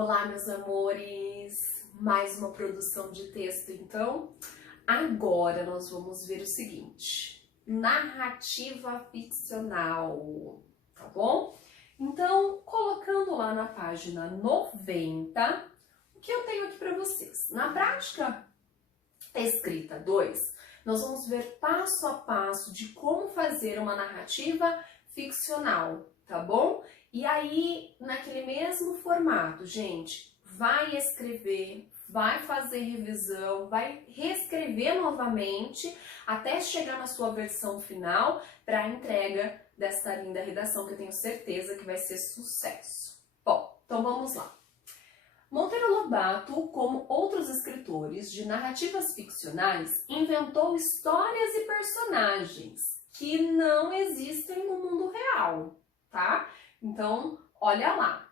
Olá, meus amores! Mais uma produção de texto, então. Agora nós vamos ver o seguinte: narrativa ficcional, tá bom? Então, colocando lá na página 90, o que eu tenho aqui para vocês? Na prática escrita 2, nós vamos ver passo a passo de como fazer uma narrativa ficcional, tá bom? E aí, naquele mesmo formato, gente, vai escrever, vai fazer revisão, vai reescrever novamente até chegar na sua versão final para a entrega desta linda redação que eu tenho certeza que vai ser sucesso. Bom, então vamos lá. Monteiro Lobato, como outros escritores de narrativas ficcionais, inventou histórias e personagens que não existem no mundo real, tá? Então, olha lá.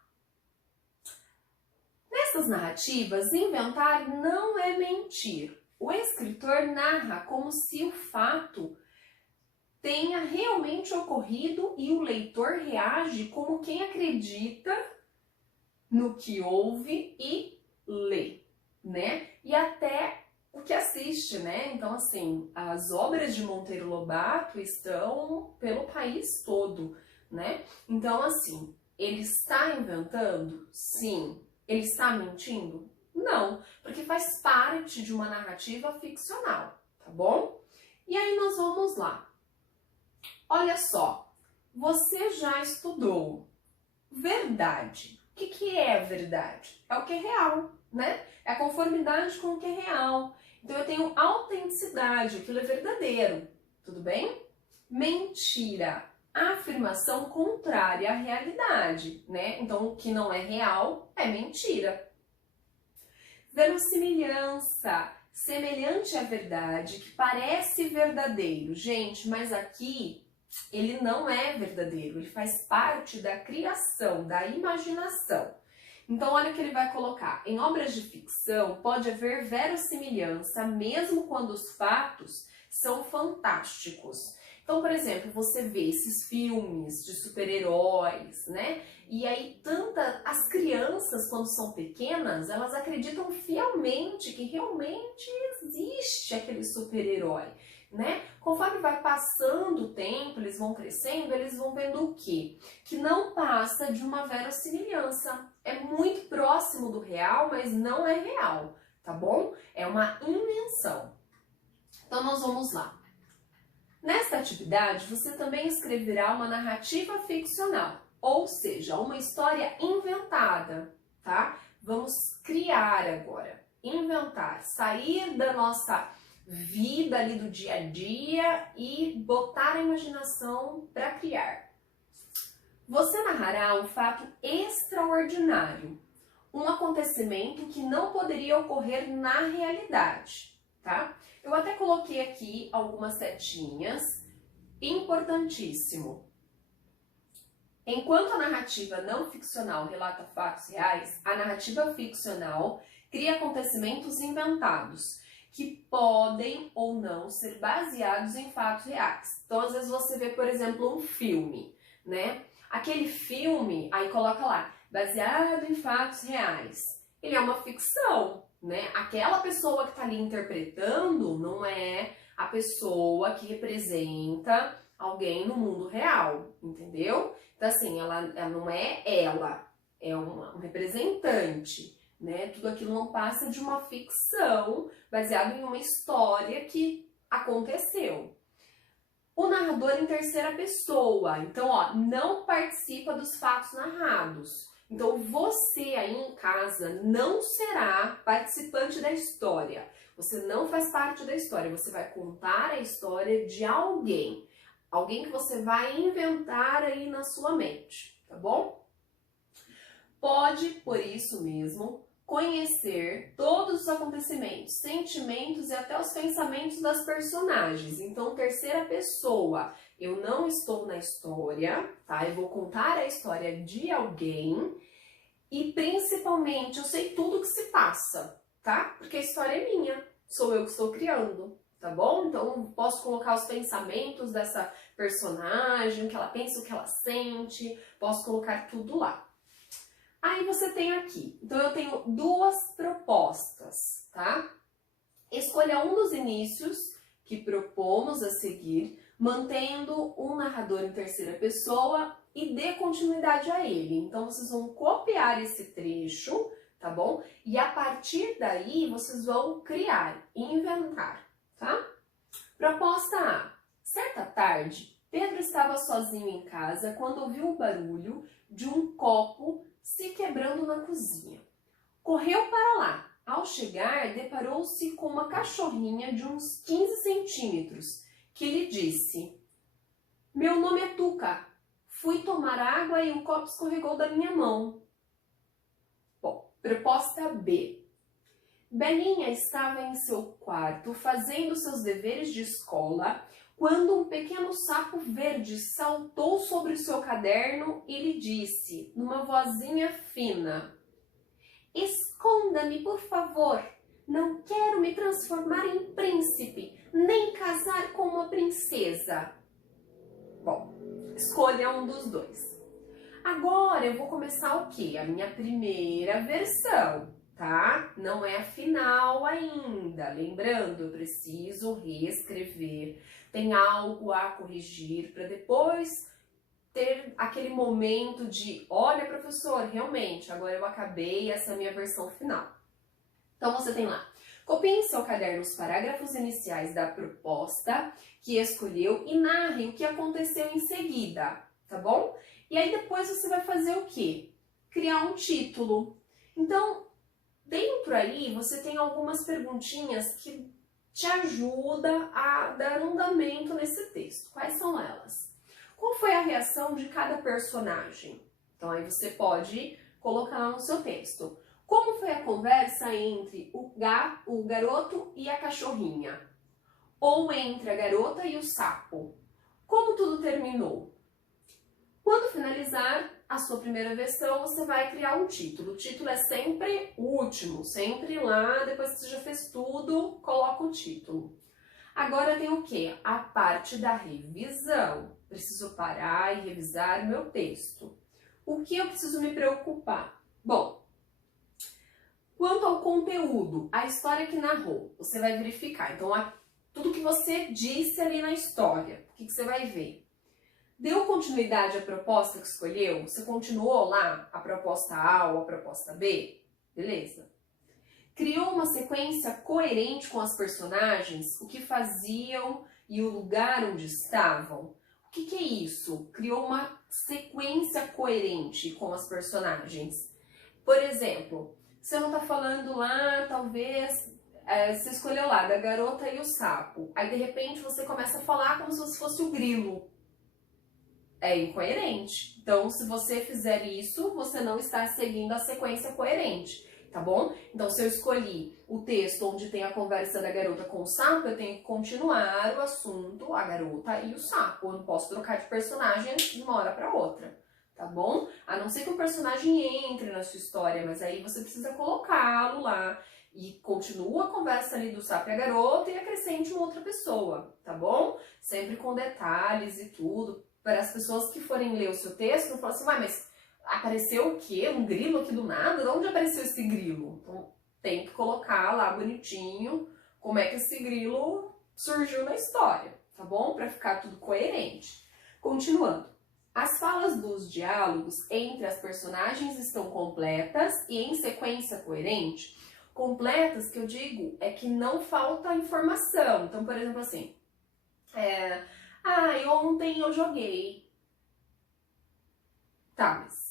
Nessas narrativas, inventar não é mentir. O escritor narra como se o fato tenha realmente ocorrido e o leitor reage como quem acredita no que ouve e lê, né? E até o que assiste, né? Então, assim, as obras de Monteiro Lobato estão pelo país todo, né? Então, assim, ele está inventando? Sim. Ele está mentindo? Não, porque faz parte de uma narrativa ficcional, tá bom? E aí nós vamos lá. Olha só, você já estudou verdade. O que é verdade? É o que é real, né? É a conformidade com o que é real. Então eu tenho autenticidade, aquilo é verdadeiro, tudo bem? Mentira, a afirmação contrária à realidade, né? Então o que não é real é mentira. Verossimilhança, semelhante à verdade, que parece verdadeiro. Gente, mas aqui ele não é verdadeiro, ele faz parte da criação, da imaginação. Então, olha o que ele vai colocar. Em obras de ficção, pode haver verossimilhança, mesmo quando os fatos são fantásticos. Então, por exemplo, você vê esses filmes de super-heróis, né? E aí, as crianças, quando são pequenas, elas acreditam fielmente que realmente existe aquele super-herói, né? Conforme vai passando o tempo, eles vão crescendo, eles vão vendo o quê? Que não passa de uma verossimilhança. É muito próximo do real, mas não é real, tá bom? É uma invenção. Então, nós vamos lá. Nesta atividade, você também escreverá uma narrativa ficcional, ou seja, uma história inventada, tá? Vamos criar agora, inventar, sair da nossa vida ali do dia a dia e botar a imaginação para criar. Você narrará um fato extraordinário, um acontecimento que não poderia ocorrer na realidade, tá? Eu até coloquei aqui algumas setinhas, importantíssimo. Enquanto a narrativa não ficcional relata fatos reais, a narrativa ficcional cria acontecimentos inventados, que podem ou não ser baseados em fatos reais. Então, às vezes você vê, por exemplo, um filme, né? Aquele filme, aí coloca lá, baseado em fatos reais. Ele é uma ficção, né? Aquela pessoa que está ali interpretando não é a pessoa que representa alguém no mundo real, entendeu? Então, assim, ela não é ela, é um representante, né? Tudo aquilo não passa de uma ficção baseado em uma história que aconteceu. O narrador em terceira pessoa, então, ó, não participa dos fatos narrados. Então, você aí em casa não será participante da história. Você não faz parte da história, você vai contar a história de alguém. Alguém que você vai inventar aí na sua mente, tá bom? Pode, por isso mesmo, conhecer todos os acontecimentos, sentimentos e até os pensamentos das personagens. Então, terceira pessoa, eu não estou na história, tá? Eu vou contar a história de alguém e, principalmente, eu sei tudo o que se passa, tá? Porque a história é minha, sou eu que estou criando, tá bom? Então, eu posso colocar os pensamentos dessa personagem, o que ela pensa, o que ela sente, posso colocar tudo lá. Aí você tem aqui, então eu tenho duas propostas, tá? Escolha um dos inícios que propomos a seguir, mantendo um narrador em terceira pessoa e dê continuidade a ele. Então, vocês vão copiar esse trecho, tá bom? E a partir daí, vocês vão criar, inventar, tá? Proposta A. Certa tarde, Pedro estava sozinho em casa quando ouviu o barulho de um copo se quebrando na cozinha. Correu para lá. Ao chegar, deparou-se com uma cachorrinha de uns 15 centímetros, que lhe disse: Meu nome é Tuca. Fui tomar água e o copo escorregou da minha mão. Bom, proposta B. Belinha estava em seu quarto fazendo seus deveres de escola quando um pequeno sapo verde saltou sobre o seu caderno e lhe disse, numa vozinha fina: Esconda-me, por favor. Não quero me transformar em príncipe, nem casar com uma princesa. Bom, escolha um dos dois. Agora eu vou começar o quê? A minha primeira versão, tá? Não é a final ainda. Lembrando, eu preciso reescrever. Tem algo a corrigir para depois ter aquele momento de, olha, professor, realmente, agora eu acabei essa minha versão final. Então, você tem lá, copie em seu caderno os parágrafos iniciais da proposta que escolheu e narre o que aconteceu em seguida, tá bom? E aí, depois você vai fazer o quê? Criar um título. Então, dentro aí, você tem algumas perguntinhas que te ajudam a dar andamento nesse texto. Quais são elas? Qual foi a reação de cada personagem? Então, aí você pode colocar lá no seu texto. Como foi a conversa entre o garoto e a cachorrinha? Ou entre a garota e o sapo? Como tudo terminou? Quando finalizar a sua primeira versão, você vai criar um título. O título é sempre o último, sempre lá, depois que você já fez tudo, coloca o título. Agora tem o quê? A parte da revisão. Preciso parar e revisar o meu texto. O que eu preciso me preocupar? Bom, quanto ao conteúdo, a história que narrou, você vai verificar. Então, tudo que você disse ali na história, o que você vai ver? Deu continuidade à proposta que escolheu? Você continuou lá a proposta A ou a proposta B? Beleza. Criou uma sequência coerente com as personagens, o que faziam e o lugar onde estavam? O que é isso? Criou uma sequência coerente com as personagens. Por exemplo, você não está falando lá, talvez, você escolheu lá, da garota e o sapo. Aí, de repente, você começa a falar como se fosse o grilo. É incoerente. Então, se você fizer isso, você não está seguindo a sequência coerente. Tá bom? Então, se eu escolhi o texto onde tem a conversa da garota com o sapo, eu tenho que continuar o assunto, a garota e o sapo. Eu não posso trocar de personagem de uma hora para outra, tá bom? A não ser que o personagem entre na sua história, mas aí você precisa colocá-lo lá e continua a conversa ali do sapo e a garota e acrescente uma outra pessoa, tá bom? Sempre com detalhes e tudo, para as pessoas que forem ler o seu texto não falam assim, mas apareceu o quê? Um grilo aqui do nada? De onde apareceu esse grilo? Então, tem que colocar lá bonitinho como é que esse grilo surgiu na história, tá bom? Para ficar tudo coerente. Continuando. As falas dos diálogos entre as personagens estão completas e em sequência coerente. Completas, que eu digo, é que não falta informação. Então, por exemplo, assim, ontem eu joguei. Tá, mas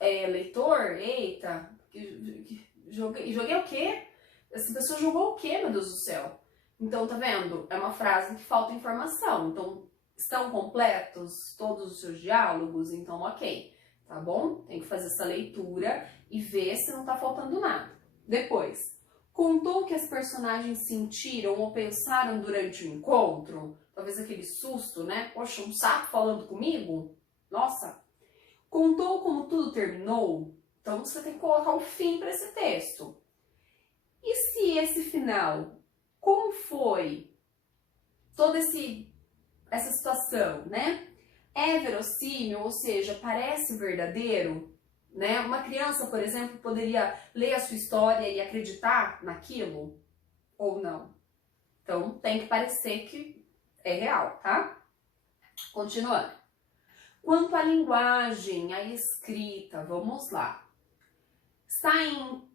leitor? Eita, joguei o quê? Essa pessoa jogou o quê, meu Deus do céu? Então, tá vendo? É uma frase que falta informação. Então, estão completos todos os seus diálogos? Então, ok, tá bom? Tem que fazer essa leitura e ver se não tá faltando nada. Depois, contou o que as personagens sentiram ou pensaram durante o encontro? Talvez aquele susto, né? Poxa, um sapo falando comigo? Nossa! Contou como tudo terminou? Então você tem que colocar um fim para esse texto. E se esse final, como foi toda essa situação, né? é verossímil, ou seja, parece verdadeiro, né? Uma criança, por exemplo, poderia ler a sua história e acreditar naquilo ou não. Então, tem que parecer que é real, tá? Continuando. Quanto à linguagem, à escrita, vamos lá. Está em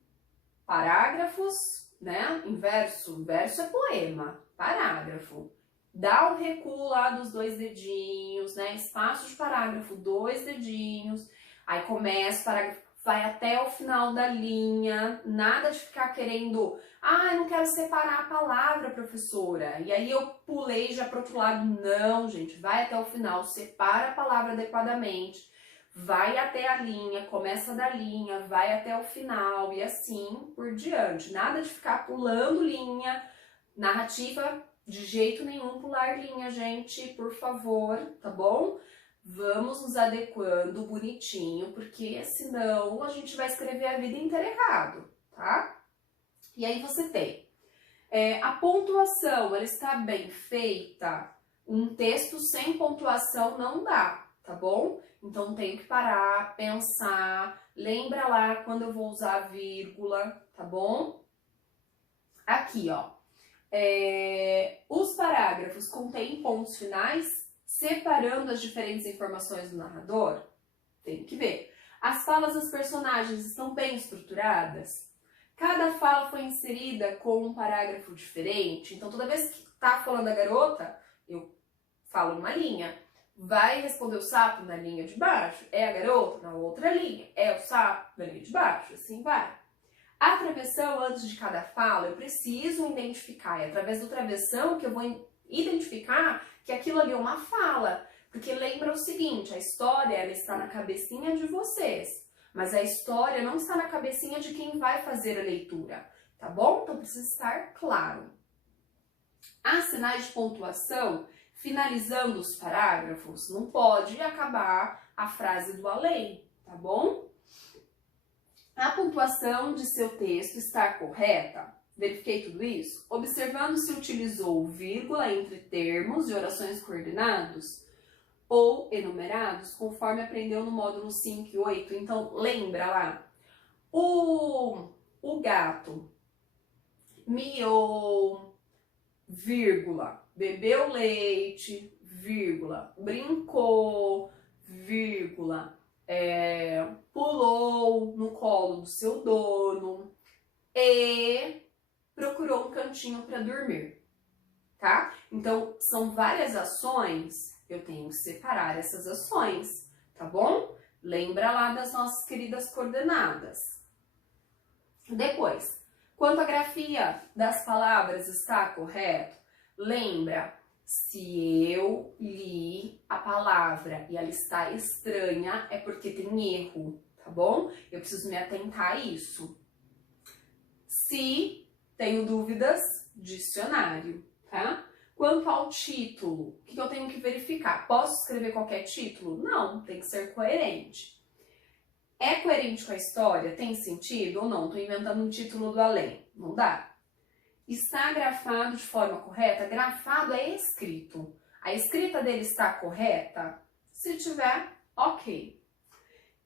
parágrafos, né? Em verso. Verso é poema. Parágrafo. Dá o recuo lá dos 2 dedinhos, né? Espaço de parágrafo, 2 dedinhos. Aí começa o parágrafo, vai até o final da linha. Nada de ficar querendo, eu não quero separar a palavra, professora. E aí eu pulei já para outro lado. Não, gente, vai até o final, separa a palavra adequadamente. Vai até a linha, começa da linha, vai até o final e assim por diante. Nada de ficar pulando linha, narrativa de jeito nenhum pular linha, gente, por favor, tá bom? Vamos nos adequando bonitinho, porque senão a gente vai escrever a vida inteira errado, tá? E aí você tem a pontuação, ela está bem feita. Um texto sem pontuação não dá, tá bom? Então tem que parar, pensar, lembra lá quando eu vou usar a vírgula, tá bom? Aqui, ó, os parágrafos contêm pontos finais, separando as diferentes informações do narrador. Tem que ver. As falas dos personagens estão bem estruturadas? Cada fala foi inserida com um parágrafo diferente, então toda vez que tá falando a garota, eu falo uma linha. Vai responder o sapo na linha de baixo, é a garota na outra linha, é o sapo na linha de baixo, assim vai. A travessão, antes de cada fala, eu preciso identificar, é através do travessão que eu vou identificar que aquilo ali é uma fala, porque lembra o seguinte, a história ela está na cabecinha de vocês, mas a história não está na cabecinha de quem vai fazer a leitura, tá bom? Então precisa estar claro. Há sinais de pontuação finalizando os parágrafos, não pode acabar a frase do além, tá bom? A pontuação de seu texto está correta? Verifiquei tudo isso? Observando se utilizou vírgula entre termos e orações coordenados ou enumerados, conforme aprendeu no módulo 5 e 8. Então, lembra lá, o gato miou, vírgula, bebeu leite, vírgula, brincou, vírgula, pulou no colo do seu dono e procurou um cantinho para dormir, tá? Então, são várias ações, eu tenho que separar essas ações, tá bom? Lembra lá das nossas queridas coordenadas. Depois, quanto à grafia das palavras está correto, lembra, se eu li a palavra e ela está estranha, é porque tem erro, tá bom? Eu preciso me atentar a isso. Se tenho dúvidas, dicionário, tá? Quanto ao título, o que eu tenho que verificar? Posso escrever qualquer título? Não, tem que ser coerente. É coerente com a história? Tem sentido ou não? Estou inventando um título do além. Não dá. Está grafado de forma correta? Grafado é escrito. A escrita dele está correta? Se tiver, ok.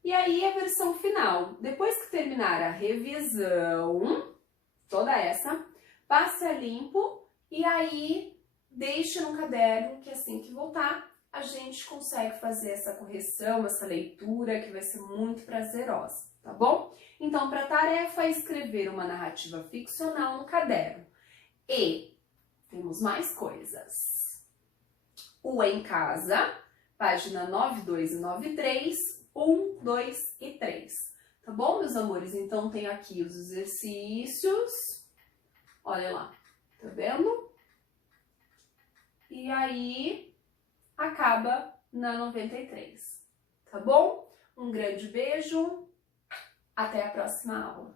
E aí a versão final. Depois que terminar a revisão, toda essa, passe a limpo e aí deixe no caderno que assim que voltar a gente consegue fazer essa correção, essa leitura que vai ser muito prazerosa, tá bom? Então, para a tarefa é escrever uma narrativa ficcional no caderno. E temos mais coisas. O Em Casa, página 92 e 93, 1, 2 e 3. Tá bom, meus amores? Então, tem aqui os exercícios. Olha lá, tá vendo? E aí, acaba na 93. Tá bom? Um grande beijo. Até a próxima aula.